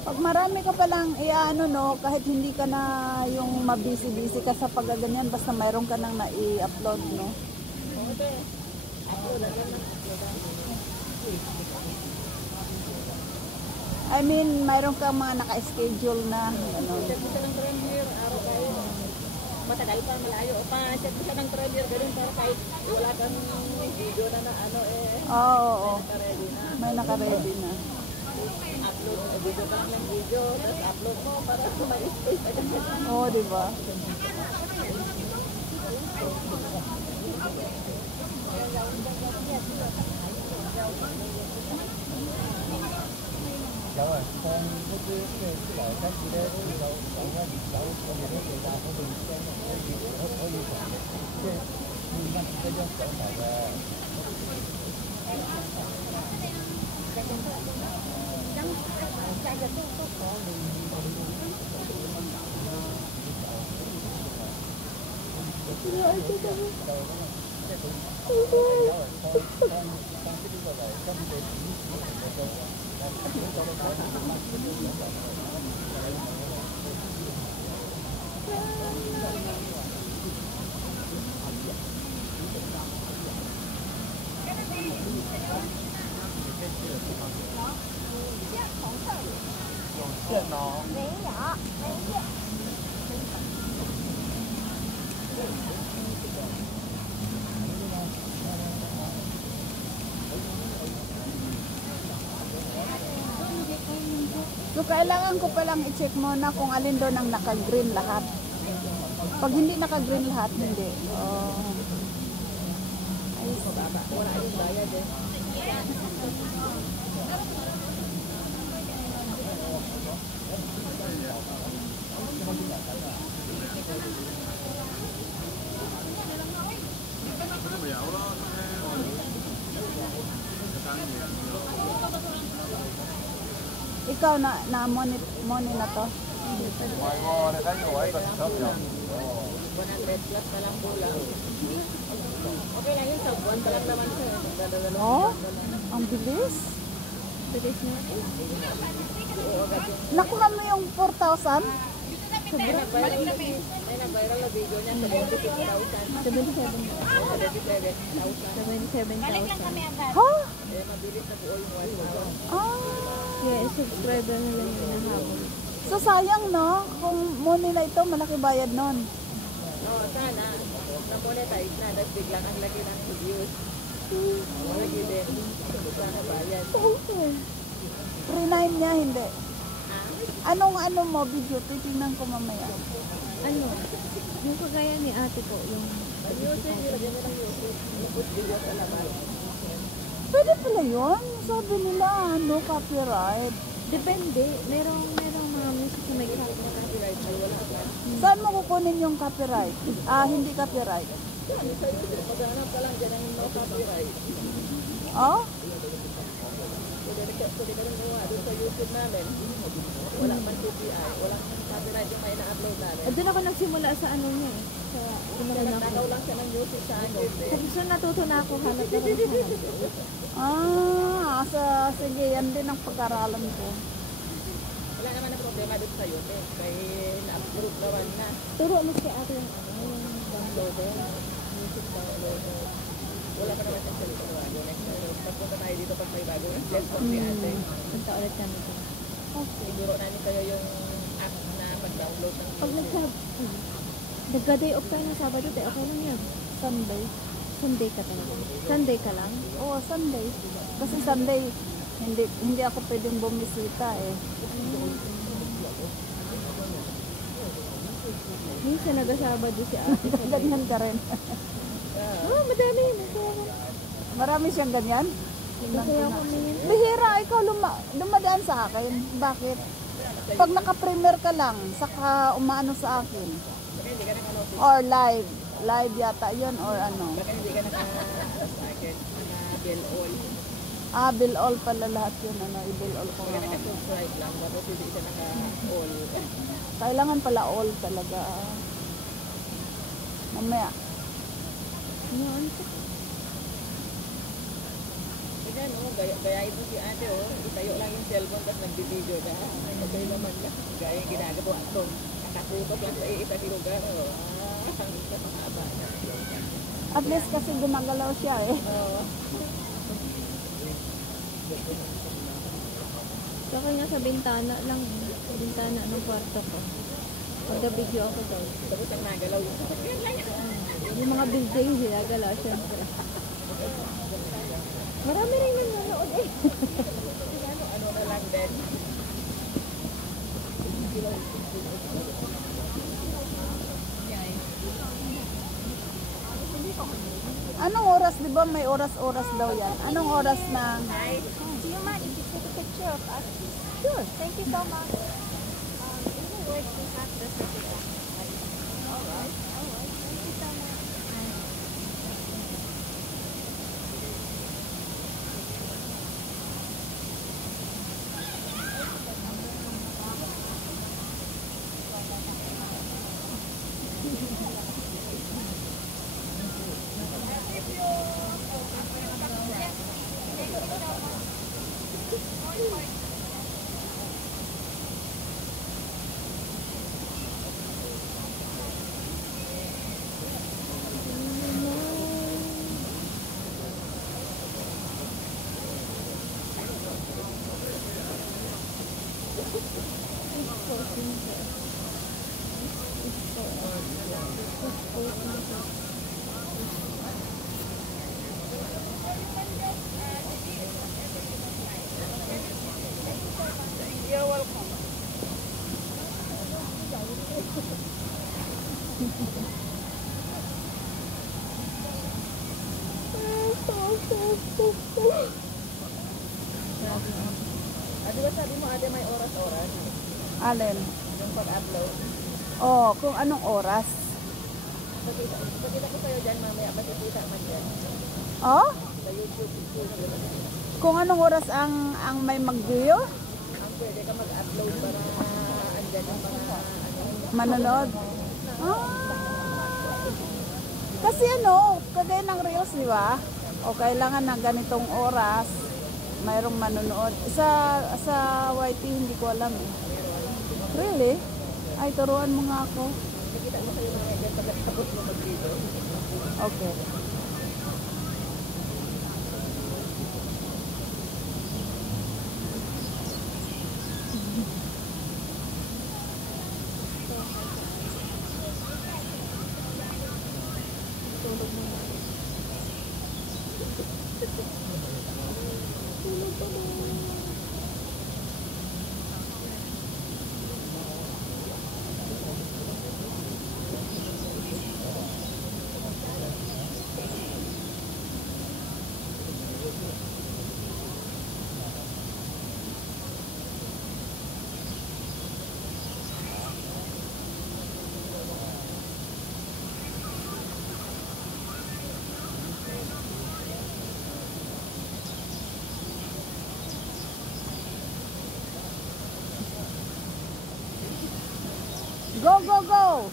Pag marami ka palang i-ano no, kahit hindi ka na yung mabisi-busy ka sa paggaganyan, basta mayroon ka nang na-i-upload no. I mean, mayroon kang mga naka-schedule na ano. Check mo ng premier, araw tayo. Matagal pa, malayo. Pa-check mo ng premier, ganun para kahit wala kang video na ano Oo. naka-ready na. May naka-ready na. Upload, video ka lang ng video, tapos upload mo para may space agad. Oo, di ba? So, kailangan ko palang i-check muna kung alin doon ang naka-green lahat. Pag hindi naka-green lahat, hindi. Oh. Wala yung bayad eh. Ikaw na money na to. 100 plus na lang kulang. Okay lang yun, sa buwan pa lang naman siya. Oh, ang bilis. Bilis na. Nakuha mo yung 4,000? May nag-viral na video niya, 76,000. 77,000. Ha? Eh, mabilis na buo yung 1,000. Ah. Yeah, subscriber na lang yung nahabol. So sayang no, kung money na ito, malaki bayad nun. Oo, sana. Na-monetize na, tapos biglang ang laki ng views. Malaki din. Sana bayad. Okay. 3.9 niya, hindi. Anong mo video? Titingnan ko mamaya. Ano? Yung kagaya ni ate ko, yung Music, nilagyan mo ng music. Input video sa laman. Pwede pala yun. Sabi nila, no copyright. depende. Merong mga music na may copyright. Copyright ay wala pa. Saan mo kukunin yung copyright? Hindi copyright. Ano sa YouTube? Maghanap ka lang dyan ng no copyright. Oh? Pwede ka rin gawa doon sa YouTube namin. Wala man CPI. Walang copyright yung may na-upload namin. Doon ako nagsimula sa ano niya eh. Sa Kaya nagtakaw lang siya ng music sa akin. So natuto na ako hanap na Sige, yan din ang pag-aralan ko. Wala naman na problema doon sa YouTube. Kaya na-upload naman na. Turo mo si ate yung yung Downloader. Music downloader. Wala pa naman siyang salita sa bago. Next time, pagpunta tayo dito pag may bago ng lesson si ate. punta ulit kami dito. Siguro namin kayo yung app na pag-download ng Pag nagka-day off tayo ng Sabado, okay lang yan. Sunday. Sunday ka talaga. Sunday ka lang? Oo, Sunday. Kasi Sunday, hindi ako pwedeng bumisita eh. Minsan nag-Sabado si ate. Ganyan ka rin. Oh, madami. Marami siyang ganyan. Kasi ako minyan. Bihira, ikaw dumadaan sa akin. Bakit? Pag naka-premier ka lang, saka umaano sa akin. Baka hindi ka naka-notice. Or live. Live yata yun or ano. Baka hindi ka naka-sa akin. Naka-bill all. Ah, bill all pala lahat yun. Ano, i-bill all ko Baka nga. naka-subscribe lang. Tapos hindi ka naka-all. Kailangan pala all talaga. Mamaya. Yan. Tignan mo, gayain mo si ate oh. Itayo lang yung cellphone tapos nagbibideo ka. Ay, okay naman lang. Gaya yung ginagawa ito. Nakaputok lang sa isa lugar. Oh. Ang haba na. At least kasi gumagalaw siya eh. Oo. Saka nga sa bintana lang. Sa bintana ng kwarto ko. Pagka-video ako doon. Tapos ang nagalaw yung sasakyan lang. Yung mga building, ginagalaw syempre. Marami rin nanonood eh. Ano na lang din. Anong oras, di ba may oras-oras daw yan? Anong oras na? Do you mind if you take a picture of us? Sure. Thank you so much. Wait, we have the certificate. All right. Thank you so much. You're welcome. Ah, di ba sabi mo ate may oras-oras? Alin? Yung pag-upload. Oh, kung anong oras. Pakita ko sa'yo dyan mamaya, makikita man dyan. Oh? Sa YouTube. Kung anong oras ang may mag-view? Ang pwede ka mag-upload para andyan yung mga ano. Manonood? Ah. Kasi ano, kagaya ng Reels, di ba? O kailangan ng ganitong oras, mayroong manonood. Sa YT, hindi ko alam eh. Really? Ay, turuan mo nga ako. Nakita mo sa'yo mamaya dyan pagkatapos mo mag-video. Okay. Go, go, go!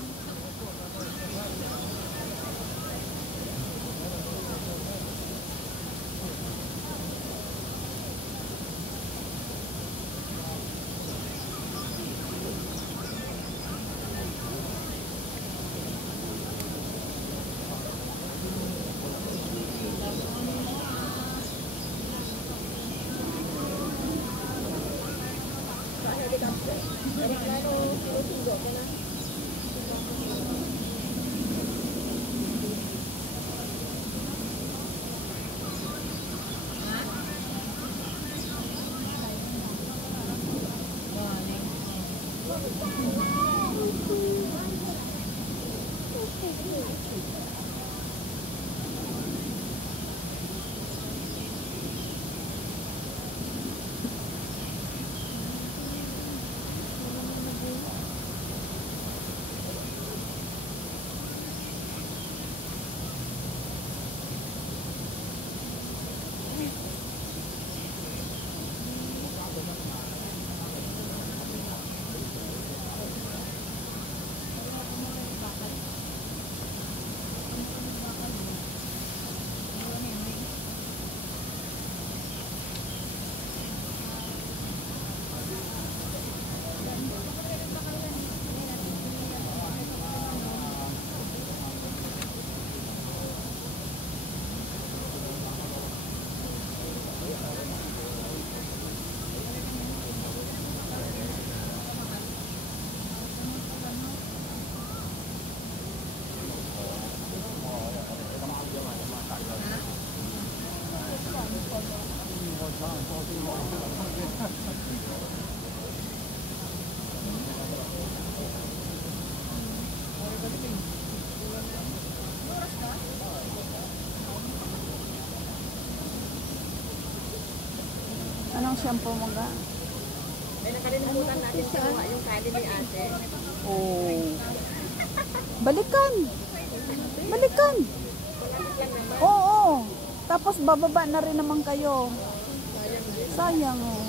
Anong shampoo mo ga? May nakalimutan natin kinuha yung kali ni ate. Oh. Balikan. Balikan. Oo. Tapos bababa na rin naman kayo. Sayang oh.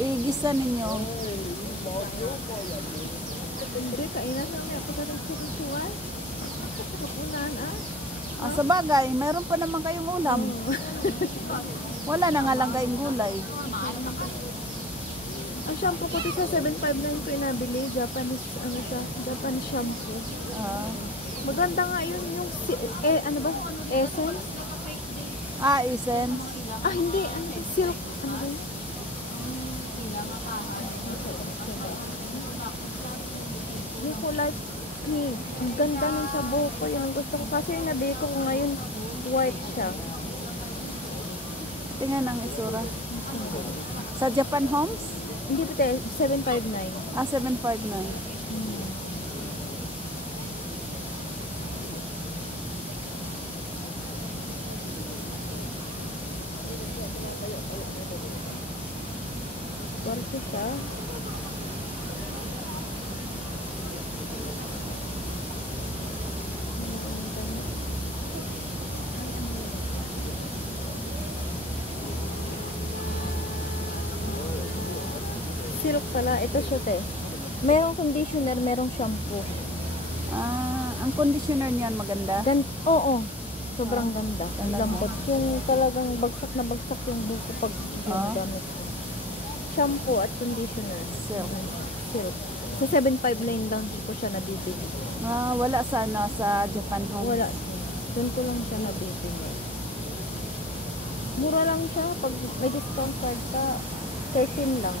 Igisa ninyo. Hindi, kainan lang ako sa nagsusuan. Unan Sa bagay, mayroon pa naman kayong ulam. Wala na nga lang kayong gulay. Ang shampoo ko ito sa 759 ko inabili. Japanese, Japanese shampoo. Maganda nga yun yung, ano ba? Essence? Essence. Hindi. Silk. Ano ba yun? Hindi ko like pink. Ang ganda ng sa buko. Yan ang gusto ko. Kasi yung nabili ko ngayon, white siya. Tingnan ang isura. Sa Japan Homes? Hindi pa tayo, 759. 759. Kwarto siya. Silk pala. Ito siya, te. Merong conditioner, merong shampoo. Ang conditioner niyan maganda. Oo. Sobrang ganda. Ang lambot. Yung talagang bagsak na bagsak yung buko pag ginagamit. Shampoo at conditioner. Silk. Sa 759 lang ko siya nabibili. Wala sana sa Japan Homes. Wala. Doon ko lang siya nabibili. Mura lang siya. Pag may discount card ka, 13 lang.